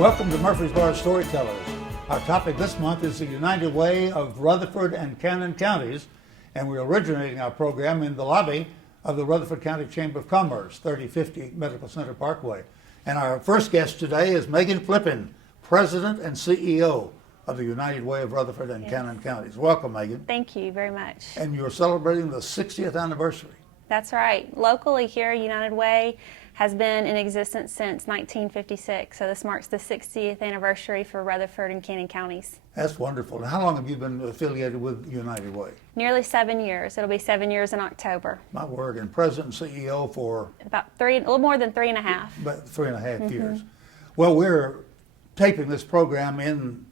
Welcome to Murfreesboro Storytellers. Our topic this month is the United Way of Rutherford and Cannon counties, and we're originating our program in the lobby of the Rutherford County Chamber of Commerce, 3050 Medical Center Parkway. And our first guest today is Megan Flippin, President and CEO of the United Way of Rutherford and Cannon counties. Welcome, Megan. Thank you very much. And you're celebrating the 60th anniversary. That's right. Locally here, United Way has been in existence since 1956, so this marks the 60th anniversary for Rutherford and Cannon counties. That's wonderful. And how long have you been affiliated with United Way? Nearly 7 years. It'll be 7 years in October. My word. And President and CEO for? About a little more than 3.5. About 3.5 years. Well, we're taping this program in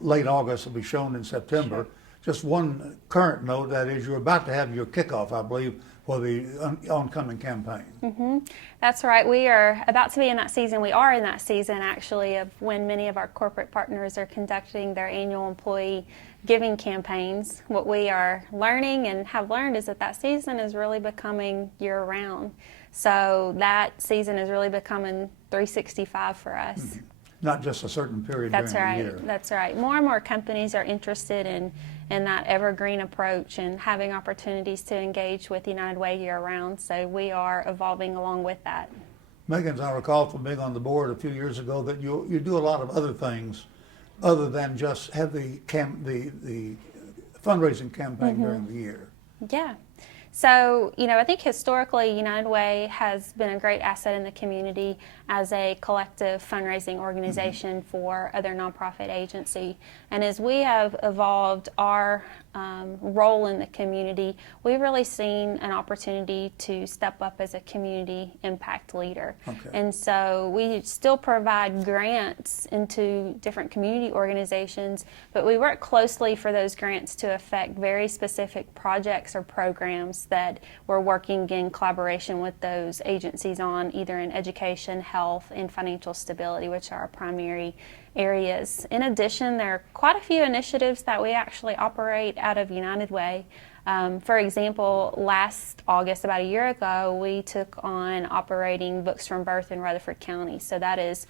late August. It'll be shown in September. Sure. Just one current note, that is, you're about to have your kickoff, I believe, for the oncoming campaign. That's right. We are about to be in that season. We are in that season, actually, of when many of our corporate partners are conducting their annual employee giving campaigns. What we are learning and have learned is that season is really becoming year-round. So that season is really becoming 365 for us. Not just a certain period during the year. That's right. More and more companies are interested in that evergreen approach and having opportunities to engage with United Way year-round. So we are evolving along with that. Megan, I recall from being on the board a few years ago that you do a lot of other things other than just have the fundraising campaign during the year. Yeah. So, I think historically United Way has been a great asset in the community as a collective fundraising organization for other nonprofit agency. And as we have evolved our role in the community, we've really seen an opportunity to step up as a community impact leader. Okay. And so we still provide grants into different community organizations, but we work closely for those grants to affect very specific projects or programs that we're working in collaboration with those agencies on, either in education, health, and financial stability, which are our primary areas. In addition, there are quite a few initiatives that we actually operate out of United Way. For example, last August, about a year ago, we took on operating Books from Birth in Rutherford County. So that is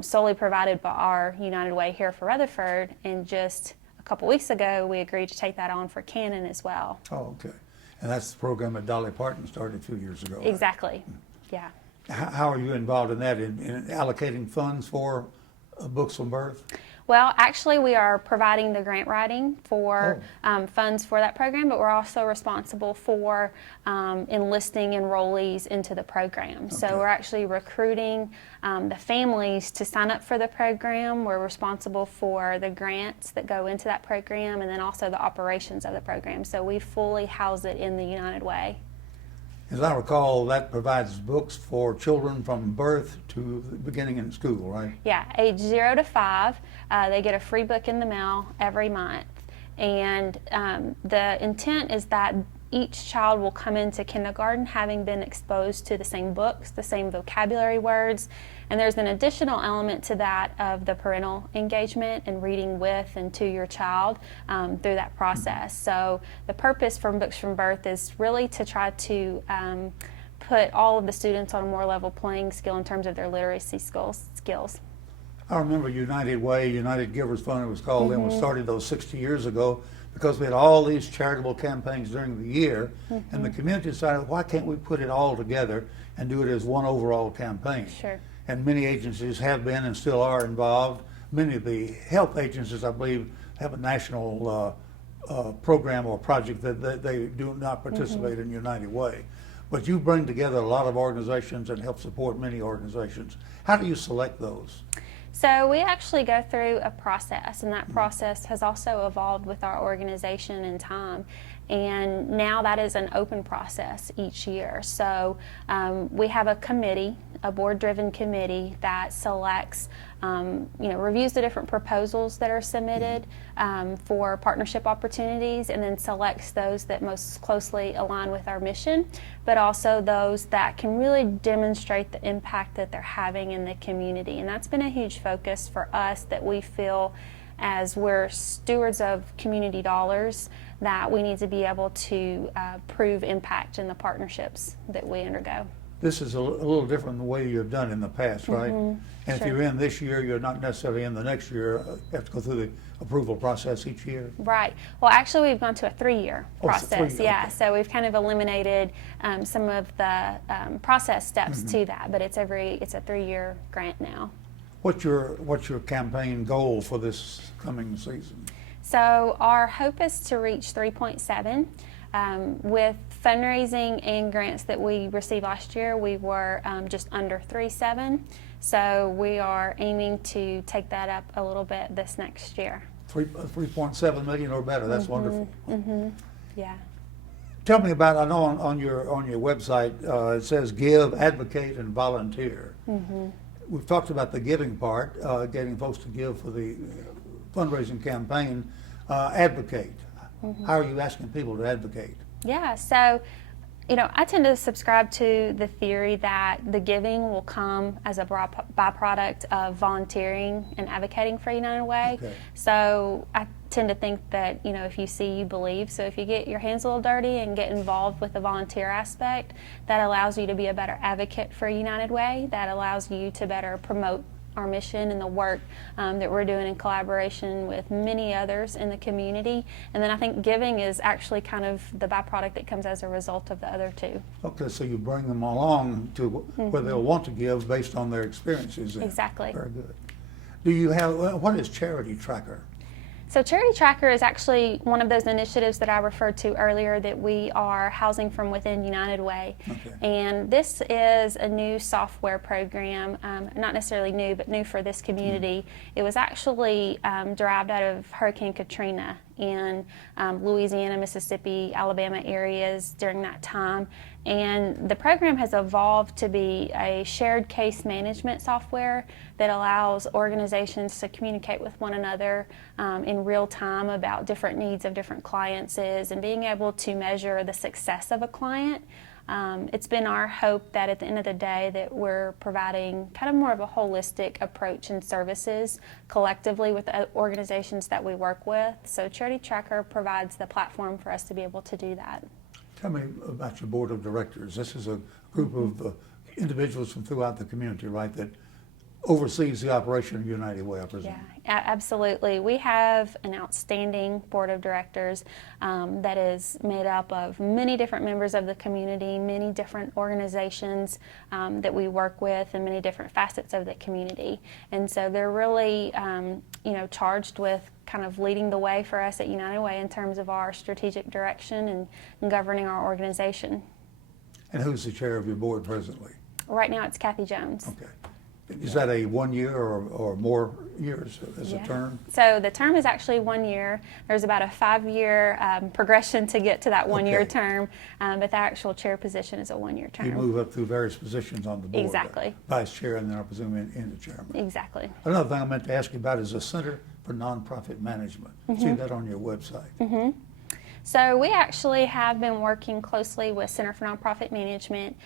solely provided by our United Way here for Rutherford, and just a couple weeks ago, we agreed to take that on for Cannon as well. Oh, okay. And that's the program that Dolly Parton started a few years ago. Exactly, right? Yeah. How are you involved in that, in allocating funds for Books from Birth? Well, actually, we are providing the grant writing for funds for that program, but we're also responsible for enlisting enrollees into the program. Okay. So we're actually recruiting the families to sign up for the program. We're responsible for the grants that go into that program, and then also the operations of the program. So we fully house it in the United Way. As I recall, that provides books for children from birth to the beginning in school, right? Yeah, age 0 to 5. They get a free book in the mail every month. And the intent is that each child will come into kindergarten having been exposed to the same books, the same vocabulary words, and there's an additional element to that of the parental engagement and reading with and to your child through that process. So the purpose from Books from Birth is really to try to put all of the students on a more level playing skill in terms of their literacy skills. I remember United Way, United Givers Fund, it was called, and was started those 60 years ago, because we had all these charitable campaigns during the year, and the community decided, why can't we put it all together and do it as one overall campaign? Sure. And many agencies have been and still are involved. Many of the health agencies, I believe, have a national program or project that they do not participate in United Way. But you bring together a lot of organizations and help support many organizations. How do you select those? So we actually go through a process, and that process has also evolved with our organization in time. And now that is an open process each year. So we have a committee, a board-driven committee that selects, reviews the different proposals that are submitted for partnership opportunities, and then selects those that most closely align with our mission, but also those that can really demonstrate the impact that they're having in the community. And that's been a huge focus for us, that we feel as we're stewards of community dollars, that we need to be able to prove impact in the partnerships that we undergo. This is a little different than the way you've done in the past, right? And if Sure. you're in this year, you're not necessarily in the next year. You have to go through the approval process each year. Right. Well, actually, we've gone to a 3-year Oh, it's a process. 3-year, Yeah. okay. So we've kind of eliminated some of the process steps to that, but it's a 3-year grant now. What's your campaign goal for this coming season? So our hope is to reach 3.7. With fundraising and grants that we received last year, we were just under 3.7. So we are aiming to take that up a little bit this next year. 3.7 million or better. That's wonderful. Yeah. Tell me about. I know on your website it says give, advocate, and volunteer. We've talked about the giving part, getting folks to give for the fundraising campaign. Advocate. How are you asking people to advocate? Yeah, so, I tend to subscribe to the theory that the giving will come as a byproduct of volunteering and advocating for United Way. Okay. So I tend to think that, if you see, you believe. So if you get your hands a little dirty and get involved with the volunteer aspect, that allows you to be a better advocate for United Way. That allows you to better promote our mission and the work that we're doing in collaboration with many others in the community. And then I think giving is actually kind of the byproduct that comes as a result of the other two. Okay, so you bring them along to where they'll want to give based on their experiences. Exactly. Very good. Do you have, what is Charity Tracker? So Charity Tracker is actually one of those initiatives that I referred to earlier that we are housing from within United Way. Okay. And this is a new software program, not necessarily new, but new for this community. It was actually derived out of Hurricane Katrina in Louisiana, Mississippi, Alabama areas during that time. And the program has evolved to be a shared case management software that allows organizations to communicate with one another in real time about different needs of different clients and being able to measure the success of a client. It's been our hope that at the end of the day that we're providing kind of more of a holistic approach and services collectively with the organizations that we work with. So Charity Tracker provides the platform for us to be able to do that. Tell me about your board of directors. This is a group of individuals from throughout the community, right, that oversees the operation of United Way, I presume. Yeah, absolutely. We have an outstanding board of directors that is made up of many different members of the community, many different organizations that we work with, and many different facets of the community. And so they're really, charged with kind of leading the way for us at United Way in terms of our strategic direction and governing our organization. And who's the chair of your board presently? Right now it's Kathy Jones. Okay. Is that a 1 year or more years as a term? So the term is actually 1 year. There's about a 5-year progression to get to that 1-year term, but the actual chair position is a 1-year term. You move up through various positions on the board. Exactly. Vice chair and then I presume in the chairman. Exactly. Another thing I meant to ask you about is the Center for Nonprofit Management. See that on your website. So we actually have been working closely with Center for Nonprofit Management,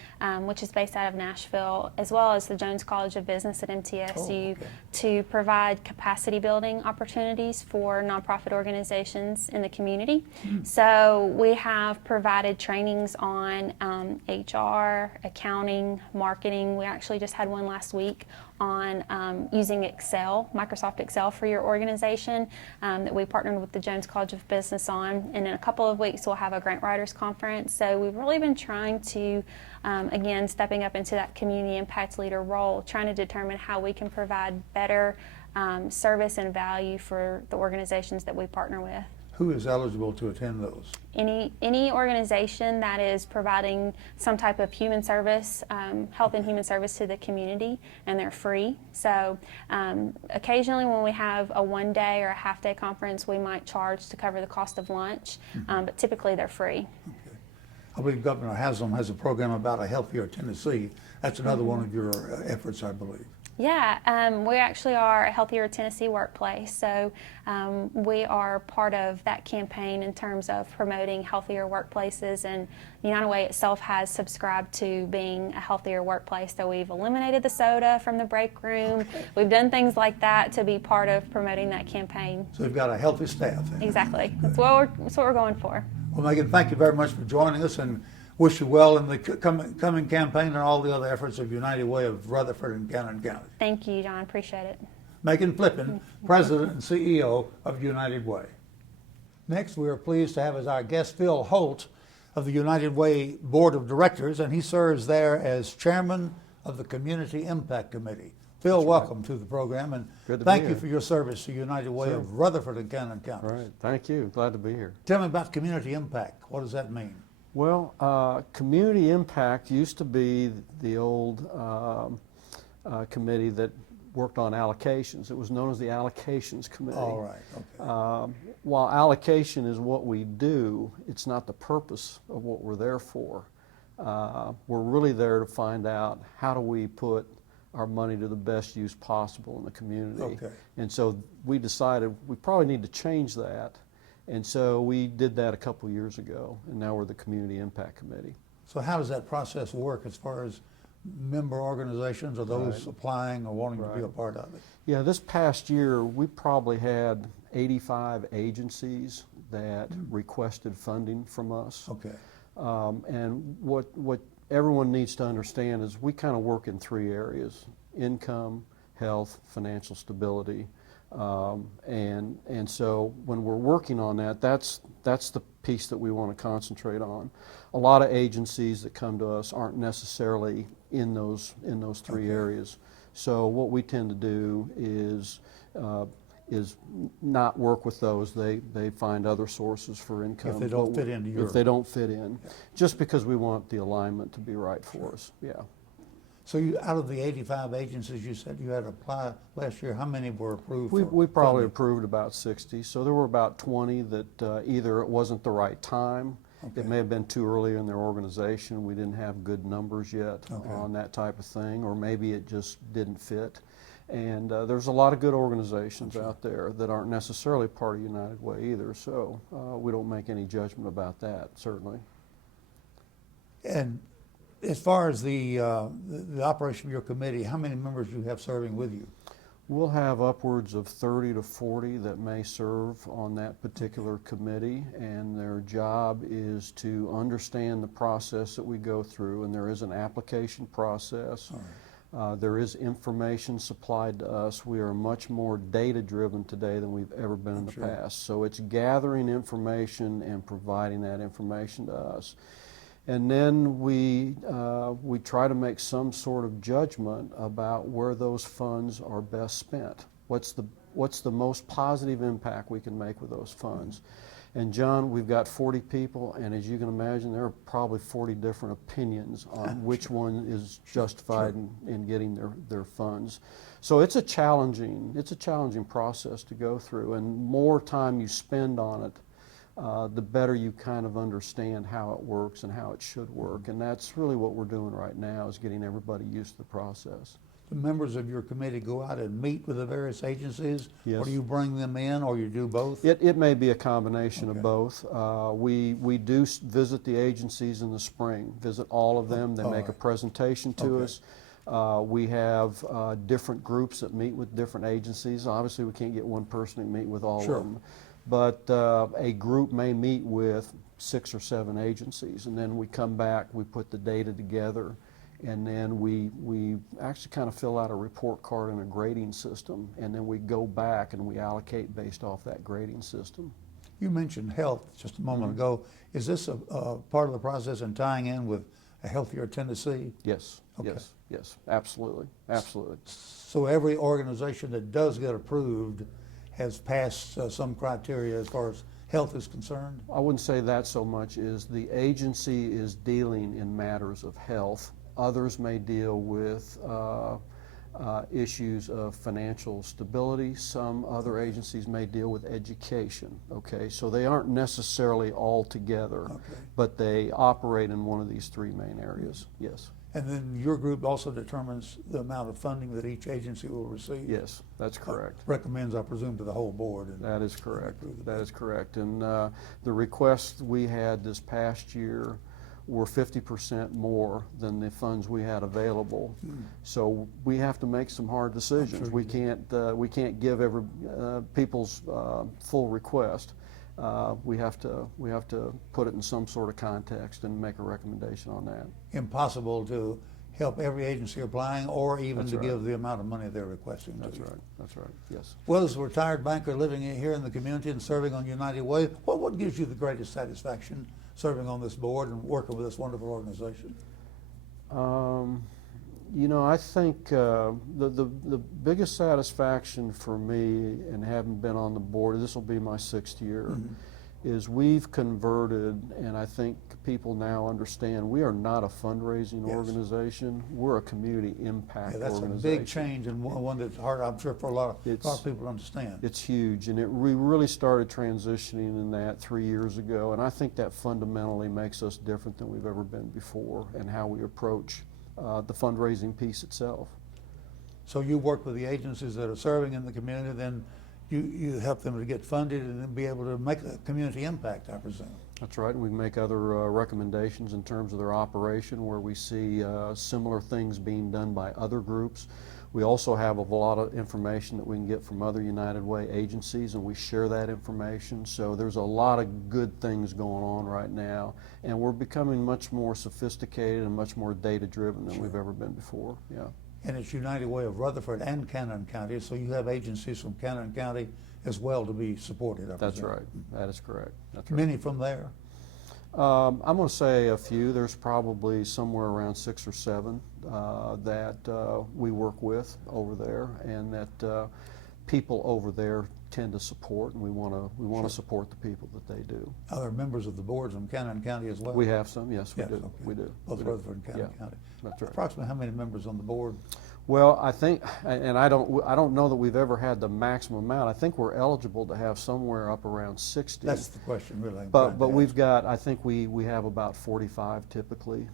which is based out of Nashville, as well as the Jones College of Business at MTSU, to provide capacity building opportunities for nonprofit organizations in the community. So we have provided trainings on HR, accounting, marketing. We actually just had one last week on using Excel, Microsoft Excel for your organization that we partnered with the Jones College of Business on. And in a couple of weeks we'll have a grant writers conference. So we've really been trying to, again, stepping up into that community impact leader role, trying to determine how we can provide better service and value for the organizations that we partner with. Who is eligible to attend those? Any organization that is providing some type of human service, health and human service to the community, and they're free. So occasionally when we have a 1-day or a half-day conference, we might charge to cover the cost of lunch, but typically they're free. Okay. I believe Governor Haslam has a program about a healthier Tennessee. That's another one of your efforts, I believe. Yeah, we actually are a Healthier Tennessee workplace, so we are part of that campaign in terms of promoting healthier workplaces, and United Way itself has subscribed to being a healthier workplace, so we've eliminated the soda from the break room. We've done things like that to be part of promoting that campaign. So you've got a healthy staff then. Exactly. That's what we're going for. Well, Megan, thank you very much for joining us, and wish you well in the coming campaign and all the other efforts of United Way of Rutherford and Cannon County. Thank you, John. Appreciate it. Megan Flippin, President and CEO of United Way. Next, we are pleased to have as our guest Phil Holt of the United Way Board of Directors, and he serves there as Chairman of the Community Impact Committee. Phil, welcome to the program, and thank you for your service to United Way of Rutherford and Cannon Counties. All right, thank you. Glad to be here. Tell me about community impact. What does that mean? Well, community impact used to be the old committee that worked on allocations. It was known as the Allocations Committee. All right, okay. While allocation is what we do, it's not the purpose of what we're there for. We're really there to find out how do we put our money to the best use possible in the community. Okay. And so we decided we probably need to change that. And so we did that a couple years ago, and now we're the Community Impact Committee. So how does that process work as far as member organizations or those applying or wanting to be a part of it? Yeah, this past year we probably had 85 agencies that requested funding from us. Okay. And what everyone needs to understand is we kind of work in three areas: income, health, financial stability. And so when we're working on that, that's the piece that we want to concentrate on. A lot of agencies that come to us aren't necessarily in those three areas. So what we tend to do is not work with those. They find other sources for income. If they don't fit into your... If they don't fit in, just because we want the alignment to be right for us, yeah. So you, out of the 85 agencies you said you had to apply last year, how many were approved? We probably approved about 60. So there were about 20 that either it wasn't the right time, it may have been too early in their organization, we didn't have good numbers yet on that type of thing, or maybe it just didn't fit. And there's a lot of good organizations out there that aren't necessarily part of United Way either, so we don't make any judgment about that, certainly. And as far as the operation of your committee, how many members do you have serving with you? We'll have upwards of 30 to 40 that may serve on that particular committee, and their job is to understand the process that we go through, and there is an application process. There is information supplied to us. We are much more data-driven today than we've ever been in the past. So it's gathering information and providing that information to us. And then we try to make some sort of judgment about where those funds are best spent. What's the most positive impact we can make with those funds? And John, we've got 40 people, and as you can imagine, there are probably 40 different opinions on which one is justified in getting their funds. So it's a challenging process to go through, and more time you spend on it, the better you kind of understand how it works and how it should work. And that's really what we're doing right now, is getting everybody used to the process. The members of your committee go out and meet with the various agencies? Yes. Or do you bring them in, or you do both? It may be a combination of both. We do visit the agencies in the spring, visit all of them. They make a presentation to us. We have different groups that meet with different agencies. Obviously, we can't get one person to meet with all of them. But a group may meet with 6 or 7 agencies, and then we come back, we put the data together, and then we actually kind of fill out a report card and a grading system, and then we go back and we allocate based off that grading system. You mentioned health just a moment ago. Is this a part of the process in tying in with a healthier Tennessee? Yes, yes, absolutely, absolutely. So every organization that does get approved has passed some criteria as far as health is concerned? I wouldn't say that so much. Is the agency is dealing in matters of health. Others may deal with issues of financial stability. Some other agencies may deal with education. Okay, so they aren't necessarily all together, but they operate in one of these three main areas. Yes. And then your group also determines the amount of funding that each agency will receive? Yes, that's correct. Recommends, I presume, to the whole board. That is correct. That is correct. And the requests we had this past year were 50% more than the funds we had available. So we have to make some hard decisions. We can't give every people's full request. we have to put it in some sort of context and make a recommendation on that. Impossible to help every agency applying or even That's to right. give the amount of money they're requesting. That's right. That's right. Yes. Well, as a retired banker living here in the community and serving on United Way, what gives you the greatest satisfaction serving on this board and working with this wonderful organization? You know, I think the biggest satisfaction for me, and having been on the board, this will be my 6th year, is we've converted, and I think people now understand, we are not a fundraising organization. We're a community impact That's organization. a big change, and one that's hard, I'm sure, for a lot of people to understand. It's huge, and we really started transitioning in that 3 years ago, and I think that fundamentally makes us different than we've ever been before, and how we approach the fundraising piece itself. So you work with the agencies that are serving in the community, then you help them to get funded and then be able to make a community impact, I presume. That's right, and we make other recommendations in terms of their operation where we see similar things being done by other groups. We also have a lot of information that we can get from other United Way agencies, and we share that information. So there's a lot of good things going on right now, and we're becoming much more sophisticated and much more data-driven than we've ever been before. Yeah. And it's United Way of Rutherford and Cannon County, so you have agencies from Cannon County as well to be supported, I That's presume. right. That is correct. That's right. Many from there. I'm going to say a few. There's probably somewhere around 6 or 7 that we work with over there, and that people over there tend to support, and we want to support the people that they do. Are there members of the boards from Cannon County as well? We have some, yes, we Yes, do. okay. We do. Both We do. Rutherford and Cannon Yeah, County. that's right. Approximately how many members on the board? Well, I think, and I don't know that we've ever had the maximum amount. I think we're eligible to have somewhere up around 60. That's the question, really. But we've got, I think we have about 45 typically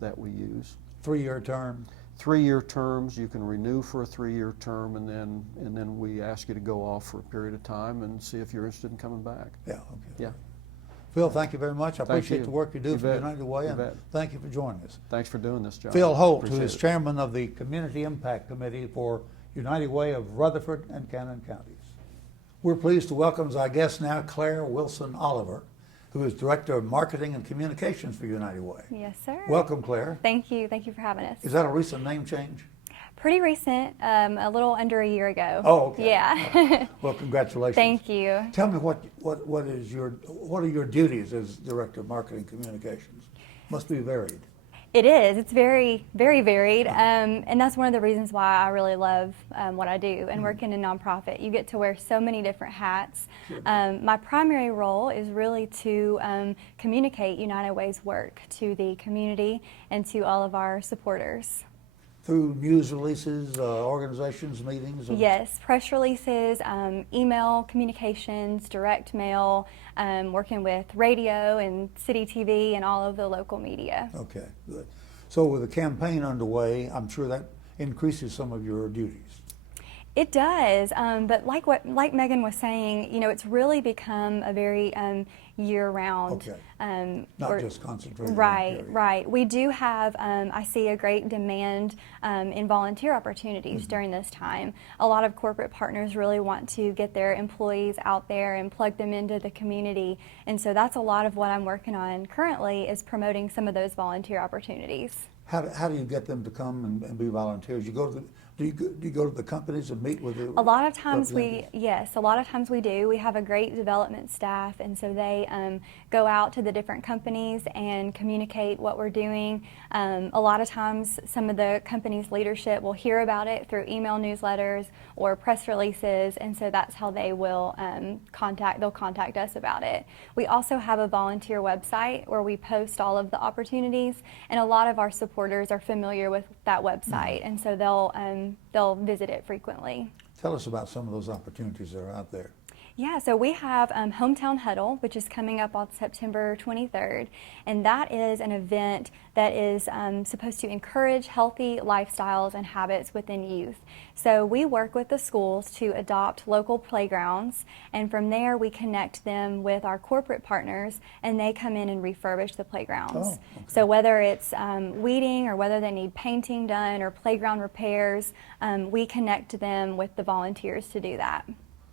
that we use. 3-year term. 3-year terms. You can renew for a 3-year term, and then we ask you to go off for a period of time and see if you're interested in coming back. Yeah, okay. Yeah. Phil, thank you very much. I Thank appreciate you. the work you do You for bet. United Way, You and bet. thank you for joining us. Thanks for doing this, John. Phil Holt, who Appreciate is it. chairman of the Community Impact Committee for United Way of Rutherford and Cannon Counties. We're pleased to welcome as our guest now Claire Wilson Oliver, who is Director of Marketing and Communications for United Way. Yes, sir. Welcome, Claire. Thank you. Thank you for having us. Is that a recent name change? Pretty recent, a little under a year ago. Oh, okay. Yeah. Well, congratulations. Thank you. Tell me what are your duties as Director of Marketing Communications? Must be varied. It is. It's very, very varied, and that's one of the reasons why I really love what I do and working in nonprofit. You get to wear so many different hats. My primary role is really to communicate United Way's work to the community and to all of our supporters. Through news releases, organizations, meetings? Yes, press releases, email communications, direct mail, working with radio and city TV and all of the local media. Okay, good. So with the campaign underway, I'm sure that increases some of your duties. It does, but like Megan was saying, you know, it's really become a very year-round. Okay. Not just concentrated. Right, right. We do have, I see a great demand in volunteer opportunities during this time. A lot of corporate partners really want to get their employees out there and plug them into the community, and so that's a lot of what I'm working on currently, is promoting some of those volunteer opportunities. How do you get them to come and be volunteers? Do you go to the companies and meet with the A lot of times representatives? a lot of times we do. We have a great development staff, and so they go out to the different companies and communicate what we're doing. A lot of times some of the company's leadership will hear about it through email newsletters or press releases, and so that's how they will contact us about it. We also have a volunteer website where we post all of the opportunities, and a lot of our supporters are familiar with that website, and so they'll visit it frequently. Tell us about some of those opportunities that are out there. Yeah, so we have Hometown Huddle, which is coming up on September 23rd, and that is an event that is supposed to encourage healthy lifestyles and habits within youth. So we work with the schools to adopt local playgrounds, and from there we connect them with our corporate partners, and they come in and refurbish the playgrounds. Oh, okay. So whether it's weeding or whether they need painting done or playground repairs, we connect them with the volunteers to do that.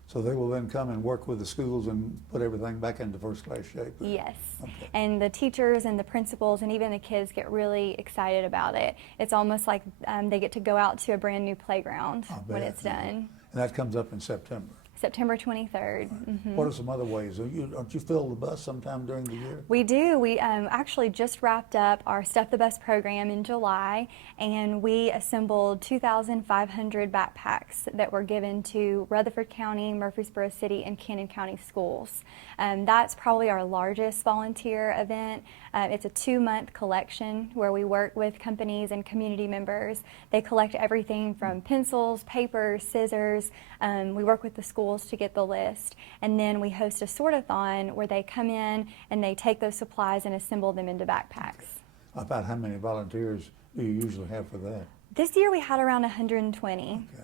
So they will then come and work with the schools and put everything back into first-class shape? Yes. Okay. And the teachers and the principals and even the kids get really excited about it. It's almost like they get to go out to a brand new playground I when bet. it's done. And that comes up in September. September 23rd. Mhm. What are some other ways? Don't you fill the bus sometime during the year? We do. We actually just wrapped up our Stuff the Bus program in July, and we assembled 2,500 backpacks that were given to Rutherford County, Murfreesboro City, and Cannon County schools. That's probably our largest volunteer event. It's a 2-month collection where we work with companies and community members. They collect everything from pencils, paper, scissors. We work with the schools to get the list, and then we host a sort-a-thon where they come in and they take those supplies and assemble them into backpacks. About how many volunteers do you usually have for that? This year we had around 120. Okay.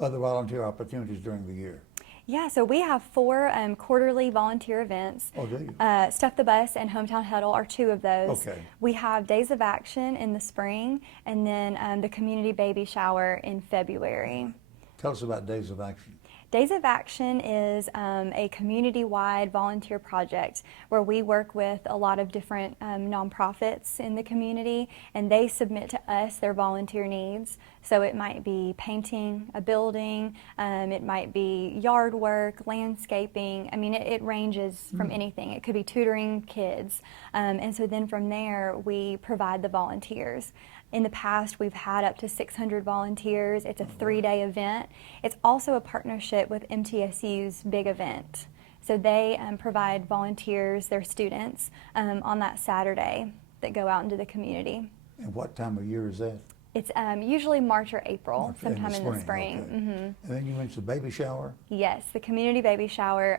Other volunteer opportunities during the year? Yeah, so we have 4 quarterly volunteer events. Oh, do you? Stuff the Bus and Hometown Huddle are 2 of those. Okay. We have Days of Action in the spring, and then the Community Baby Shower in February. Tell us about Days of Action. Days of Action is a community-wide volunteer project where we work with a lot of different nonprofits in the community, and they submit to us their volunteer needs. So it might be painting a building, it might be yard work, landscaping. I mean, it ranges from anything. It could be tutoring kids. And so then from there, we provide the volunteers. In the past, we've had up to 600 volunteers. It's a 3-day event. It's also a partnership with MTSU's Big Event. So they provide volunteers, their students, on that Saturday that go out into the community. And what time of year is that? It's usually March or April, March, sometime in the spring. Okay. Mhm. And then you mentioned the baby shower. Yes, the community baby shower.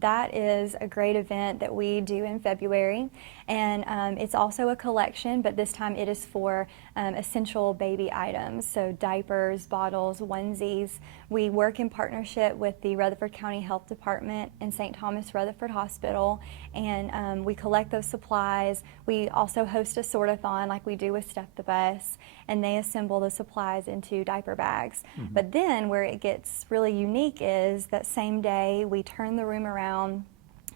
That is a great event that we do in February, and it's also a collection, but this time it is for essential baby items, so diapers, bottles, onesies. We work in partnership with the Rutherford County Health Department and St. Thomas Rutherford Hospital, and we collect those supplies. We also host a sort-a-thon like we do with Stuff the Bus, and they assemble the supplies into diaper bags. But then where it gets really unique is that same day we turn the room around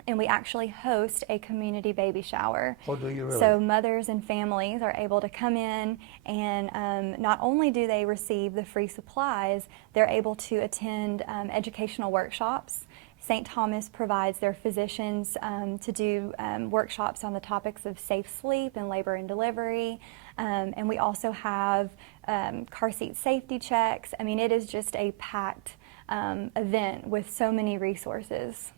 and we actually host a community baby shower. Oh, do you really? So mothers and families are able to come in, and not only do they receive the free supplies, they're able to attend educational workshops. St. Thomas provides their physicians to do workshops on the topics of safe sleep and labor and delivery. And we also have car seat safety checks. I mean, it is just a packed event with so many resources.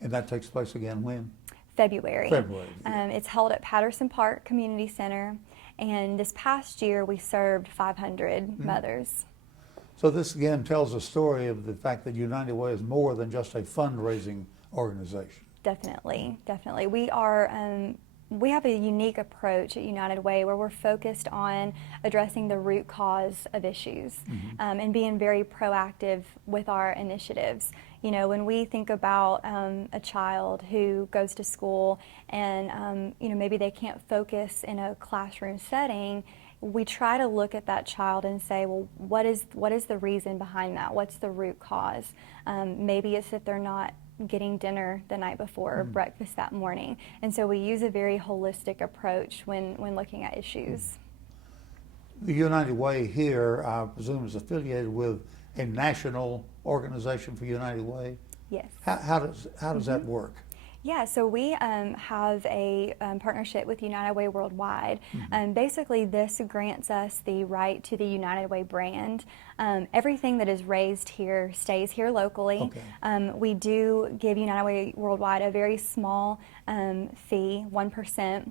And that takes place again when? February. February. It's held at Patterson Park Community Center, and this past year we served 500 mothers. So this again tells a story of the fact that United Way is more than just a fundraising organization. Definitely, definitely. We have a unique approach at United Way where we're focused on addressing the root cause of issues and being very proactive with our initiatives. You know, when we think about a child who goes to school and, you know, maybe they can't focus in a classroom setting, we try to look at that child and say, well, what is the reason behind that? What's the root cause? Maybe it's that they're not getting dinner the night before or breakfast that morning. And so we use a very holistic approach when looking at issues. The United Way here, I presume, is affiliated with a national organization for United Way. Yes. How does that work? Yeah, so we have a partnership with United Way Worldwide. Basically, this grants us the right to the United Way brand. Everything that is raised here stays here locally. Okay. We do give United Way Worldwide a very small fee, 1%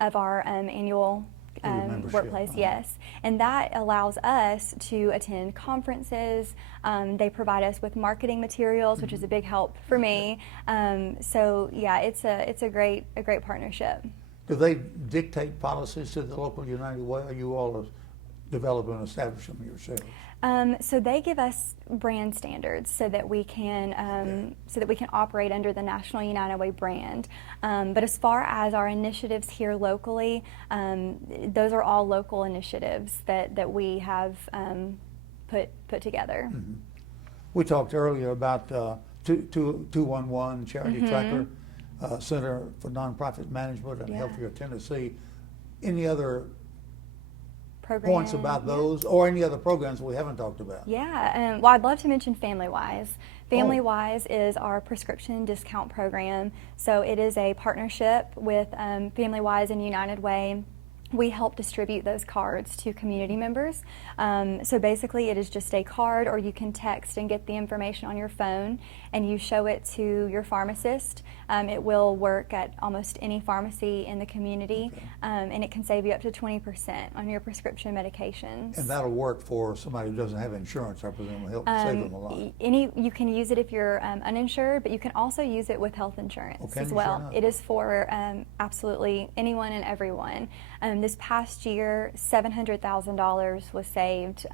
of our annual membership. workplace, yes. And that allows us to attend conferences. They provide us with marketing materials, which is a big help for me. So yeah, it's a great partnership. Do they dictate policies to the local United Way, or you all develop and establish them yourselves? So they give us brand standards so that we can operate under the National United Way brand. But as far as our initiatives here locally, those are all local initiatives that we have put together. We talked earlier about 211 Charity Tracker, Center for Nonprofit Management and Yeah. Healthier Tennessee. Any other Program. points about those, or any other programs we haven't talked about? Yeah, well, I'd love to mention Family Wise. Family Wise is our prescription discount program. So it is a partnership with Family Wise and United Way. We help distribute those cards to community members. So basically it is just a card, or you can text and get the information on your phone and you show it to your pharmacist. It will work at almost any pharmacy in the community, and it can save you up to 20% on your prescription medications. And that'll work for somebody who doesn't have insurance, I presume, will help save them a lot. You can use it if you're uninsured, but you can also use it with health insurance as well. It is for absolutely anyone and everyone. This past year, $700,000 was saved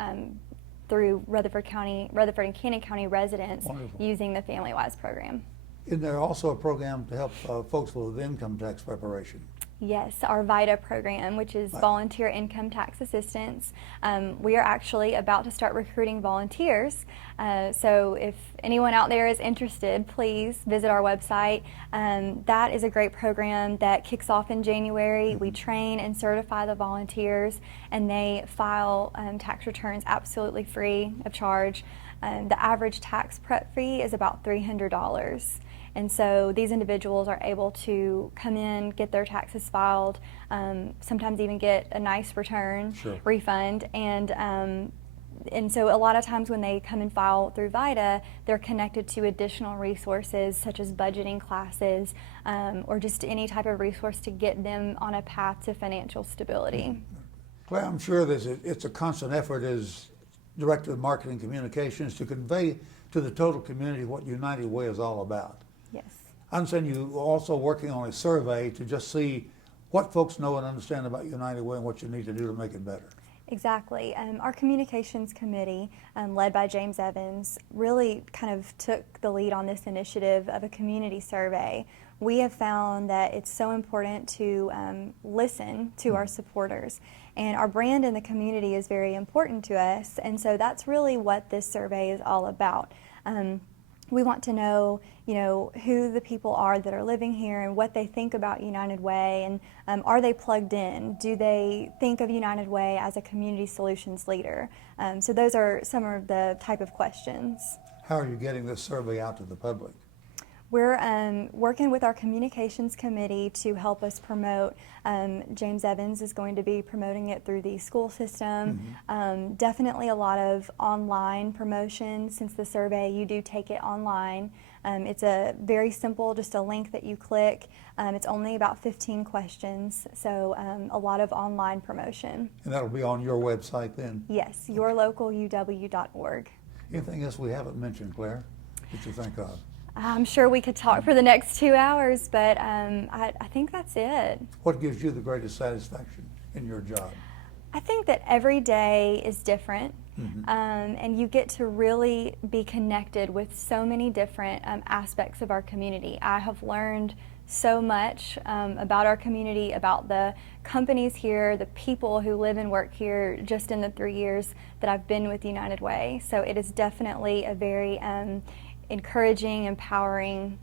through Rutherford and Cannon County residents using the Family Wise program. Is there also a program to help folks with income tax preparation? Yes, our VITA program, which is Volunteer Income Tax Assistance. We are actually about to start recruiting volunteers. So if anyone out there is interested, please visit our website. That is a great program that kicks off in January. We train and certify the volunteers, and they file tax returns absolutely free of charge. The average tax prep fee is about $300. And so these individuals are able to come in, get their taxes filed, sometimes even get a nice return refund, and so a lot of times when they come and file through VITA, they're connected to additional resources such as budgeting classes, or just any type of resource to get them on a path to financial stability. Claire, I'm sure it's a constant effort as Director of Marketing Communications to convey to the total community what United Way is all about. Yes. I understand you are also working on a survey to just see what folks know and understand about United Way and what you need to do to make it better. Exactly. Our communications committee, led by James Evans, really kind of took the lead on this initiative of a community survey. We have found that it's so important to listen to our supporters, and our brand in the community is very important to us, and so that's really what this survey is all about. We want to know, who the people are that are living here and what they think about United Way, and are they plugged in? Do they think of United Way as a community solutions leader? So those are some of the type of questions. How are you getting this survey out to the public? We're working with our communications committee to help us promote. James Evans is going to be promoting it through the school system. Definitely a lot of online promotion. Since the survey, you do take it online. It's a very simple, just a link that you click. It's only about 15 questions, so a lot of online promotion. And that'll be on your website then? Yes, yourlocaluw.org. Anything else we haven't mentioned, Claire, that you think of? I'm sure we could talk for the next 2 hours, but I think that's it. What gives you the greatest satisfaction in your job? I think that every day is different, and you get to really be connected with so many different aspects of our community. I have learned so much about our community, about the companies here, the people who live and work here just in the 3 years that I've been with United Way. So it is definitely a very encouraging, empowering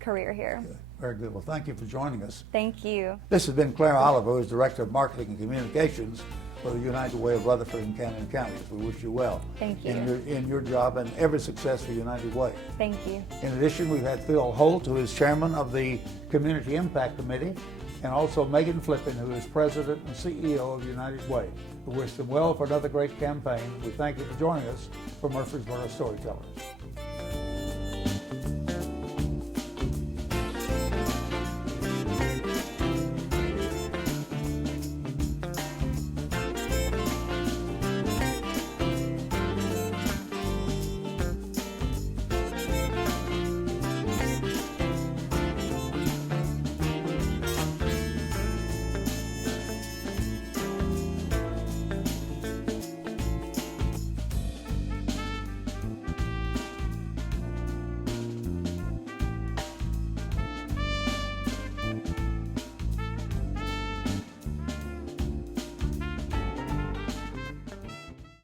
career here. Good. Very good. Well, thank you for joining us. Thank you. This has been Claire Oliver, who is Director of Marketing and Communications for the United Way of Rutherford and Cannon counties. We wish you well. Thank you. In your job, and every success for United Way. Thank you. In addition, we've had Phil Holt, who is Chairman of the Community Impact Committee, and also Megan Flippin, who is President and CEO of United Way. We wish them well for another great campaign. We thank you for joining us for Murfreesboro Storytellers.